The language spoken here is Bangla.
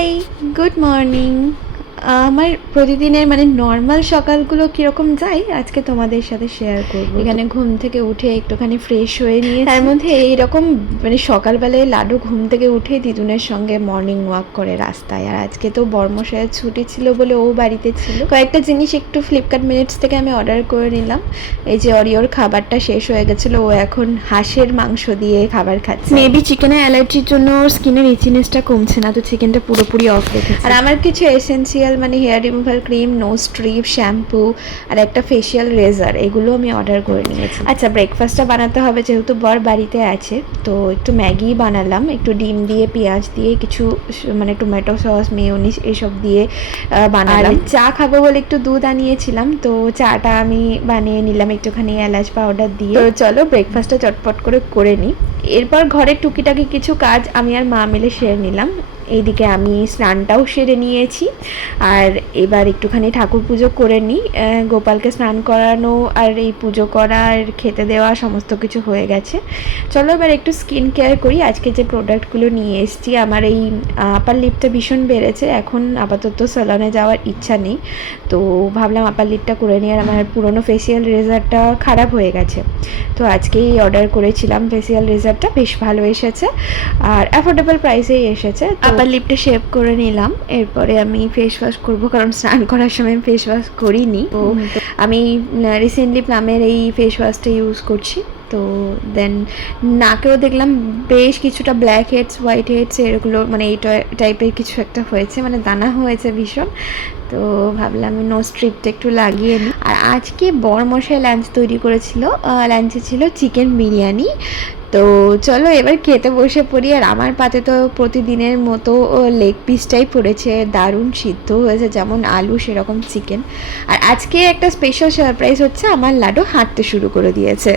High, good morning. আমার প্রতিদিনের মানে নর্মাল সকালগুলো কীরকম যায় আজকে তোমাদের সাথে শেয়ার করবো। এখানে ঘুম থেকে উঠে একটুখানি ফ্রেশ হয়ে নিয়ে তার মধ্যে এইরকম মানে সকালবেলায় লাডু ঘুম থেকে উঠে দিদুনের সঙ্গে মর্নিং ওয়াক করে রাস্তায়। আর আজকে তো বর্মশাইয়ের ছুটি ছিল বলে ও বাড়িতে ছিল। কয়েকটা জিনিস একটু ফ্লিপকার্ট মিনিটস থেকে আমি অর্ডার করে নিলাম। এই যে অরিওর খাবারটা শেষ হয়ে গেছিলো, ও এখন হাঁসের মাংস দিয়ে খাবার খাচ্ছে। মেবি চিকেনের অ্যালার্জির জন্য ওর স্কিনের ইচিনেসটা কমছে না, তো চিকেনটা পুরোপুরি অফ রেখেছে। আর আমার কিছু এসেন্সিয়াল মানে hair removal cream, nose strip, shampoo আর একটা ফেশিয়াল রেজার, এগুলো আমি অর্ডার করে নিয়েছি। আচ্ছা, ব্রেকফাস্টটা বানাতে হবে যেহেতু বর বাড়িতে আছে, তো একটু ম্যাগি বানালাম, একটু ডিম দিয়ে পেঁয়াজ দিয়ে কিছু মানে টমেটো সস, মেয়োনিজ এসব দিয়ে বানালাম। চা খাবো বলে একটু দুধ আনিয়েছিলাম, তো চাটা আমি বানিয়ে নিলাম একটুখানি এলাচ পাউডার দিয়ে। তো চলো ব্রেকফাস্টটা চটপট করে নিই। এরপর ঘরের টুকিটাকি কিছু কাজ আমি আর মা মিলে সেরে নিলাম। এইদিকে আমি স্নানটাও সেরে নিয়েছি, আর এবার একটুখানি ঠাকুর পুজো করে নিই। গোপালকে স্নান করানো আর এই পুজো করা আর খেতে দেওয়া সমস্ত কিছু হয়ে গেছে। চলো এবার একটু স্কিন কেয়ার করি। আজকে যে প্রোডাক্টগুলো নিয়ে এসেছি, আমার এই আপার লিপটা ভীষণ বেড়েছে, এখন আপাতত স্যালনে যাওয়ার ইচ্ছা নেই, তো ভাবলাম আপার লিপটা করে নিই। আর আমার পুরনো ফেসিয়াল রেজারটা খারাপ হয়ে গেছে, তো আজকেই অর্ডার করেছিলাম ফেসিয়াল রেজারটা, বেশ ভালো এসেছে আর অ্যাফোর্ডেবল প্রাইসেই এসেছে। আপার লিপটা শেভ করে নিলাম, এরপরে আমি ফেস ওয়াশ করবো, কারণ স্নান করার সময় ফেস ওয়াশ করিনি। তো আমি রিসেন্টলি প্লামের এই ফেস ওয়াশটা ইউজ করছি। তো দেন নাকেও দেখলাম বেশ কিছুটা ব্ল্যাক হেডস, হোয়াইট হেডস এগুলো মানে এই টাইপের কিছু একটা হয়েছে, মানে দানা হয়েছে ভীষণ। তো ভাবলাম আমি নোজ স্ট্রিপটা একটু লাগিয়ে নিই। আর আজকে বরমশাই লাঞ্চ তৈরি করেছিল, লাঞ্চে ছিল চিকেন বিরিয়ানি। তো চলো এবার খেতে বসে পড়ি। আর আমার পাতে তো প্রতিদিনের মতো লেগ পিসটাই পড়েছে, দারুণ সিদ্ধ হয়েছে, যেমন আলু সেরকম চিকেন। আর আজকে একটা স্পেশাল সারপ্রাইজ হচ্ছে, আমার লাডু হাঁটতে শুরু করে দিয়েছে।